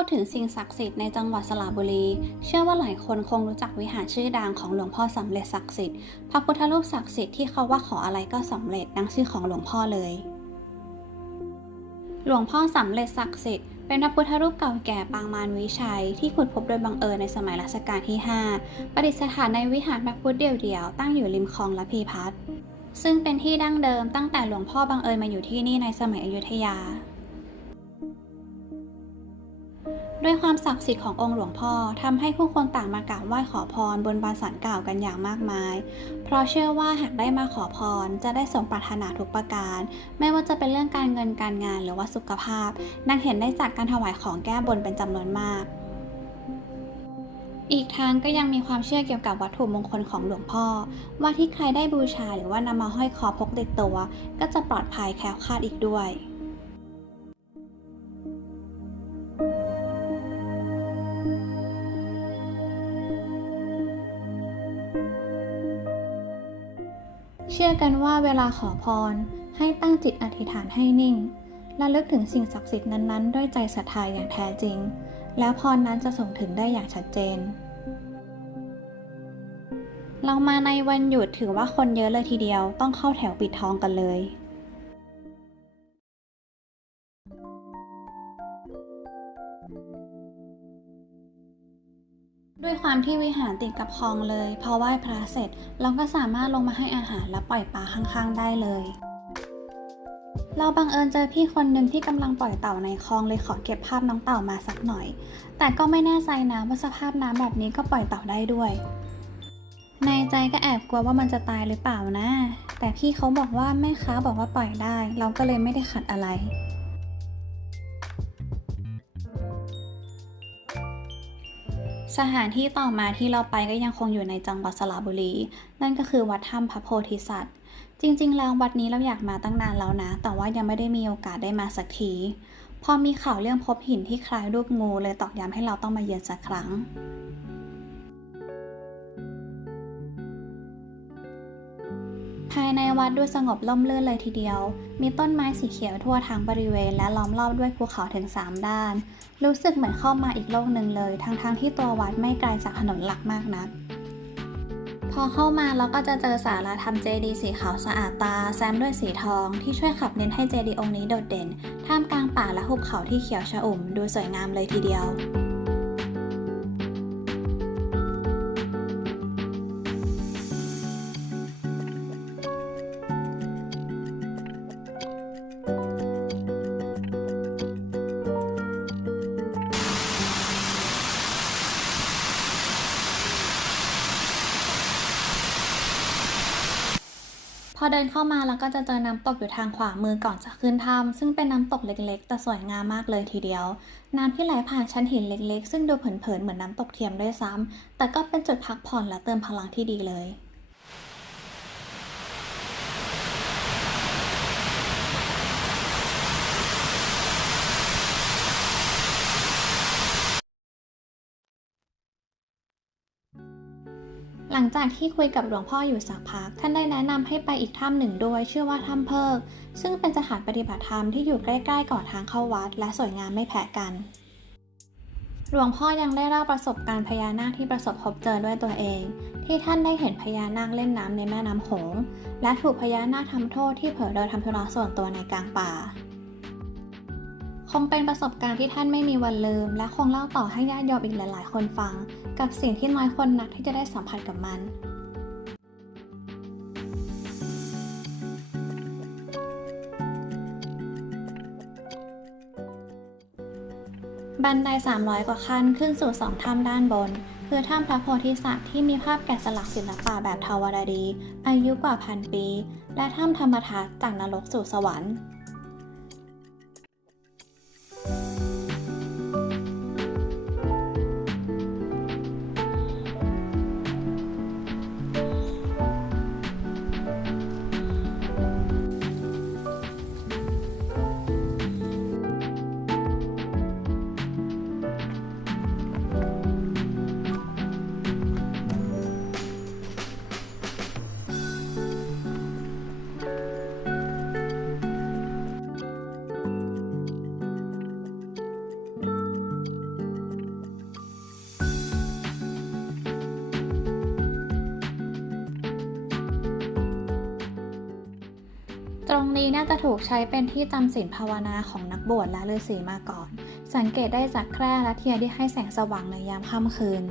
พูดถึงสิ่งศักดิ์สิทธิ์ในจังหวัดสระบุรีเชื่อว่าหลายคนคงรู้จักวิหารชื่อดังของหลวงพ่อสำเร็จศักดิ์สิทธิ์พระพุทธรูปศักดิ์สิทธิ์ที่เขาว่าขออะไรก็สำเร็จดังชื่อของหลวงพ่อเลยหลวงพ่อสำเร็จศักดิ์สิทธิ์เป็นพระพุทธรูปเก่าแก่ปางมารวิชัยที่ขุดพบโดยบังเอิญในสมัยรัชกาลที่ 5ประดิษฐานในวิหารพระพุทธเดี่ยวๆตั้งอยู่ริมคลองระพีพัฒน์ซึ่งเป็นที่ดั้งเดิมตั้งแต่หลวงพ่อบังเอิญมาอยู่ที่นี่ในสมัยอยุธยาด้วยความศักดิ์สิทธิ์ขององค์หลวงพ่อทำให้ผู้คนต่างมากราบไหว้ขอพรบนบานศาลกล่าวกันอย่างมากมายเพราะเชื่อว่าหากได้มาขอพรจะได้สมปรารถนาทุกประการไม่ว่าจะเป็นเรื่องการเงินการงานหรือว่าสุขภาพดังเห็นได้จากการถวายของแก้บนเป็นจำนวนมากอีกทั้งก็ยังมีความเชื่อเกี่ยวกับวัตถุมงคลของหลวงพ่อว่าที่ใครได้บูชาหรือว่านำมาห้อยคอพกติดตัวก็จะปลอดภัยแคล้วคลาดอีกด้วยเชื่อกันว่าเวลาขอพรให้ตั้งจิตอธิษฐานให้นิ่งและลึกถึงสิ่งศักดิ์สิทธิ์นั้นๆด้วยใจศรัทธาอย่างแท้จริงแล้วพรนั้นจะส่งถึงได้อย่างชัดเจนเรามาในวันหยุดถือว่าคนเยอะเลยทีเดียวต้องเข้าแถวปิดทองกันเลยด้วยความที่วิหารติดกับคลองเลยพอไหว้พระเสร็จเราก็สามารถลงมาให้อาหารและปล่อยปลาข้างๆได้เลยเราบังเอิญเจอพี่คนหนึ่งที่กำลังปล่อยเต่าในคลองเลยขอเก็บภาพน้องเต่ามาสักหน่อยแต่ก็ไม่แน่ใจนะว่าสภาพน้ำแบบนี้ก็ปล่อยเต่าได้ด้วยในใจก็แอบกลัวว่ามันจะตายหรือเปล่านะแต่พี่เขาบอกว่าแม่ค้าบอกว่าปล่อยได้เราก็เลยไม่ได้ขัดอะไรสถานที่ต่อมาที่เราไปก็ยังคงอยู่ในจังหวัดสระบุรีนั่นก็คือวัดถ้ำพระโพธิสัตว์จริงๆแล้ววัดนี้เราอยากมาตั้งนานแล้วนะแต่ว่ายังไม่ได้มีโอกาสได้มาสักทีพอมีข่าวเรื่องพบหินที่คล้ายรูปงูเลยตอกย้ำให้เราต้องมาเยือนสักครั้งภายในวัดดูสงบร่มรื่นเลยทีเดียวมีต้นไม้สีเขียวทั่วทั้งบริเวณและล้อมรอบด้วยภูเขาถึง3ด้านรู้สึกเหมือนเข้ามาอีกโลกหนึ่งเลยทั้งที่ตัววัดไม่ไกลจากถนนหลักมากนักพอเข้ามาเราก็จะเจอศาลาธรรมเจดีย์สีขาวสะอาดตาแซมด้วยสีทองที่ช่วยขับเน้นให้เจดีย์องค์นี้โดดเด่นท่ามกลางป่าและหุบเขาที่เขียวชอุ่มดูสวยงามเลยทีเดียวพอเดินเข้ามาแล้วก็จะเจอน้ำตกอยู่ทางขวามือก่อนจะขึ้นถ้ำซึ่งเป็นน้ำตกเล็กๆแต่สวยงามมากเลยทีเดียวน้ำที่ไหลผ่านชั้นหินเล็กๆซึ่งดูเผินๆเหมือนน้ำตกเทียมด้วยซ้ำแต่ก็เป็นจุดพักผ่อนและเติมพลังที่ดีเลยหลังจากที่คุยกับหลวงพ่ออยู่สักพักท่านได้แนะนำให้ไปอีกถ้ำหนึ่งด้วยชื่อว่าถ้ำเพิกซึ่งเป็นสถานปฏิบัติธรรมที่อยู่ใกล้ๆก่อนทางเข้าวัดและสวยงามไม่แพ้กันหลวงพ่อยังได้เล่าประสบการณ์พญานาคที่ประสบพบเจอด้วยตัวเองที่ท่านได้เห็นพญานาคเล่นน้ำในแม่น้ำโขงและถูกพญานาคทำโทษที่เผลอโดยทำธุระส่วนตัวในกลางป่าคงเป็นประสบการณ์ที่ท่านไม่มีวันลืมและคงเล่าต่อให้ญาติโยมอีกหลายๆคนฟังกับสิ่งที่น้อยคนนักที่จะได้สัมผัสกับมันบันได300 กว่าขั้นขึ้นสู่2ถ้ำด้านบนคือถ้ำพระโพธิสัตว์ที่มีภาพแกะสลักศิลปะแบบทวารดีอายุกว่า1,000 ปีและถ้ำธรรมทัศน์จากนรกสู่สวรรค์ รงนี้น่าจะถูกใช้เป็นที่จำศีลภาวนาของนักบวชและฤาษีมาก่อน สังเกตได้จากแคร่และเทียนที่ให้แสงสว่างในยามค่ำคืน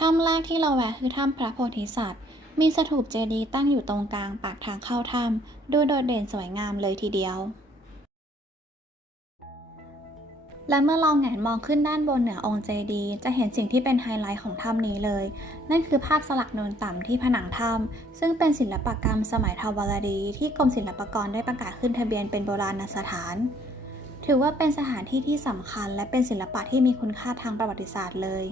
ถ้ำแรกที่เราแวะคือถ้ำพระโพธิสัตว์ มีสถูปเจดีย์ตั้งอยู่ตรงกลางปากทางเข้าถ้ำดูโดดเด่นสวยงามเลยทีเดียว และเมื่อเราแหงนมองขึ้นด้านบนเหนือองค์เจดีย์จะเห็นสิ่งที่เป็นไฮไลท์ของถ้ำนี้เลย นั่นคือภาพสลักนูนต่ำที่ผนังถ้ำซึ่งเป็นศิลปกรรมสมัยทวารดีที่กรมศิลปากรได้ประกาศขึ้นทะเบียนเป็นโบราณสถาน ถือว่าเป็นสถานที่ที่สำคัญและเป็นศิลปะที่มีคุณค่าทางประวัติศาสตร์เลย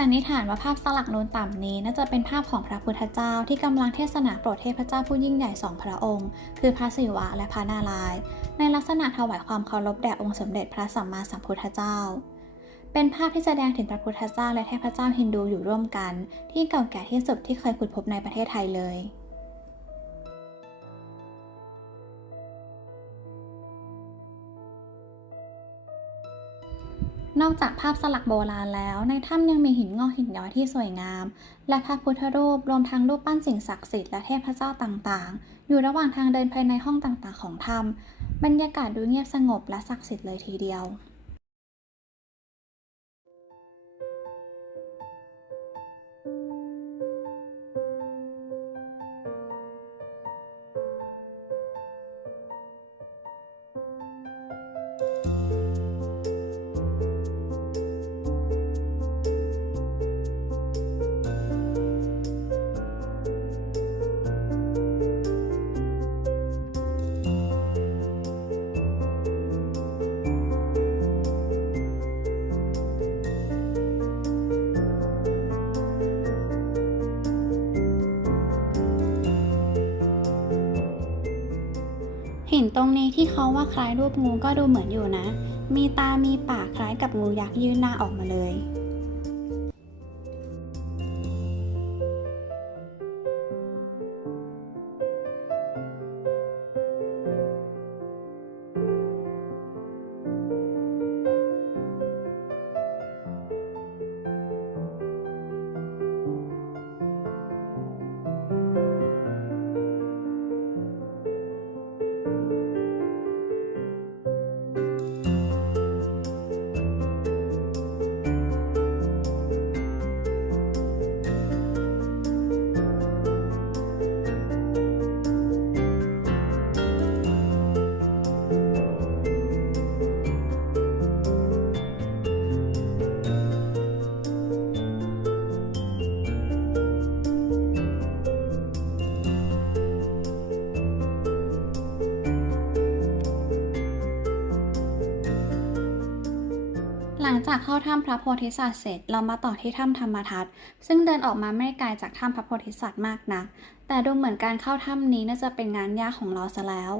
สันนิษฐานว่าภาพสลักนูนต่ำนี้น่าจะเป็นภาพของพระพุทธเจ้าที่กำลังเทศนาโปรดเทพเจ้าผู้ยิ่งใหญ่สองพระองค์ คือพระศิวะและพระนารายณ์ในลักษณะถวายความเคารพแด่องค์สมเด็จพระสัมมาสัมพุทธเจ้า เป็นภาพที่แสดงถึงพระพุทธเจ้าและเทพเจ้าฮินดูอยู่ร่วมกันที่เก่าแก่ที่สุดที่เคยขุดพบในประเทศไทยเลย นอกจากภาพสลักโบราณแล้วในถ้ำยังมีหินงอกหินย้อยที่สวยงามและพระพุทธรูปรวมทั้งรูปปั้นสิ่งศักดิ์สิทธิ์และเทพเจ้าต่างๆอยู่ระหว่างทางเดินภายในห้องต่างๆของถ้ำบรรยากาศดูเงียบสงบและศักดิ์สิทธิ์เลยทีเดียว หินตรงนี้ที่เขาว่าคล้ายรูปงูก็ดูเหมือนอยู่นะ มีตามีปากคล้ายกับงูยักษ์ยื่นหน้าออกมาเลย หลังจากเข้าถ้ำพระโพธิสัตว์เสร็จเรามาต่อที่ถ้ำธรรมทัศน์ซึ่งเดินออกมาไม่ไกลจากถ้ำพระโพธิสัตว์มากนักแต่ดูเหมือนการเข้าถ้ำนี้น่าจะเป็นงานยากของเราซะแล้ว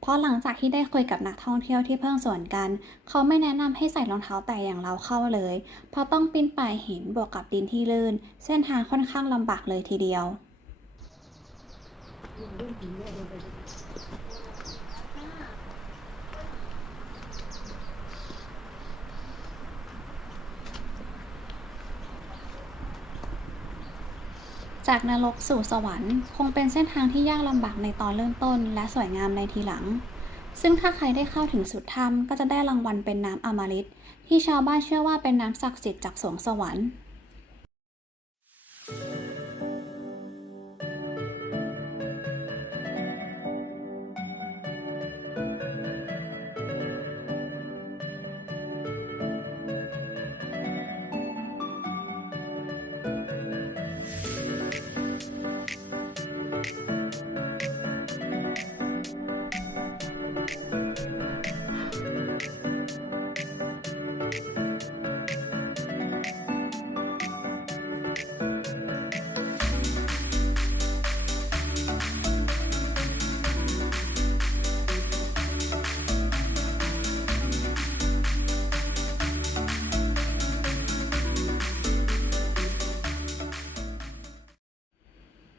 เพราะหลังจากที่ได้คุยกับนักท่องเที่ยวที่เพิ่งสวนกันเขาไม่แนะนำให้ใส่รองเท้าแตะอย่างเราเข้าเลยเพราะต้องปีนป่ายหินบวกกับดินที่ลื่นเส้นทางค่อนข้างลำบากเลยทีเดียว จากนรกสู่สวรรค์คงเป็นเส้นทางที่ยากลำบากในตอนเริ่มต้นและสวยงามในทีหลัง ซึ่งถ้าใครได้เข้าถึงสุดถ้ำก็จะได้รางวัลเป็นน้ำอมฤตที่ชาวบ้านเชื่อว่าเป็นน้ำศักดิ์สิทธิ์จากสวงสวรรค์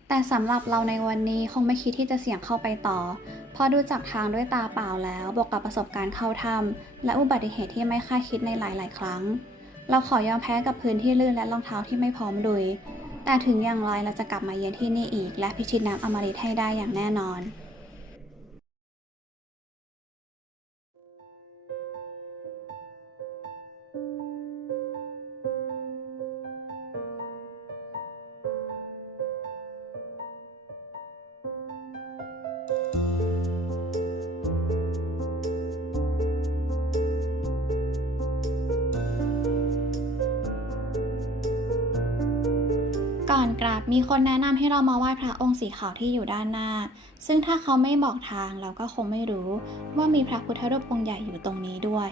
แต่สำหรับเราในวันนี้คงไม่คิดที่จะเสี่ยงเข้าไปต่อเพราะดูจากทางด้วยตาเปล่าแล้วบวกกับประสบการณ์เข้าถ้ำและอุบัติเหตุที่ไม่คาดคิดในหลายๆ ครั้งเราขอยอมแพ้กับพื้นที่ลื่นและรองเท้าที่ไม่พร้อมลุยแต่ถึงอย่างไรเราจะกลับมาเยือนที่นี่อีกและพิชิตน้ำอมฤตให้ได้อย่างแน่นอนก่อนกลับมีคนแนะนำให้เรามาไหว้พระองค์สีขาวที่อยู่ด้านหน้าซึ่งถ้าเขาไม่บอกทางเราก็คงไม่รู้ว่ามีพระพุทธรูปองค์ใหญ่อยู่ตรงนี้ด้วย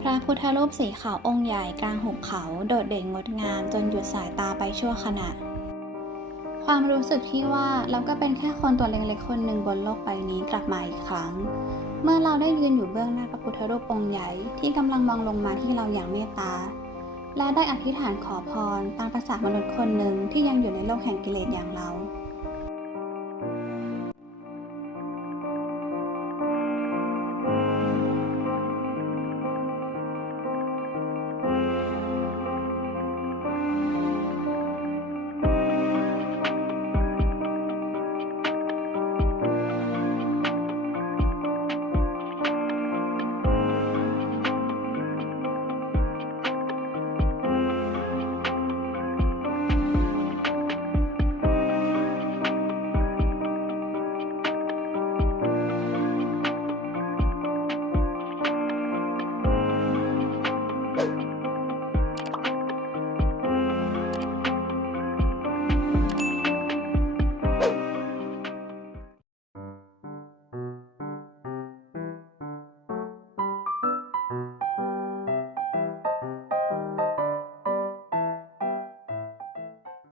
พระพุทธรูปสีขาวองค์ใหญ่กลางหุบเขาโดดเด่นงดงามจนหยุดสายตาไปชั่วขณะความรู้สึกที่ว่าเราก็เป็นแค่คนตัวเล็กๆคนหนึ่งบนโลกใบนี้กลับมาอีกครั้งเมื่อเราได้ยืนอยู่เบื้องหน้าพระพุทธรูปองค์ใหญ่ที่กำลังมองลงมาที่เราอย่างเมตตาและได้อธิษฐานขอพรตามภาษามนุษย์คนหนึ่งที่ยังอยู่ในโลกแห่งกิเลสอย่างเรา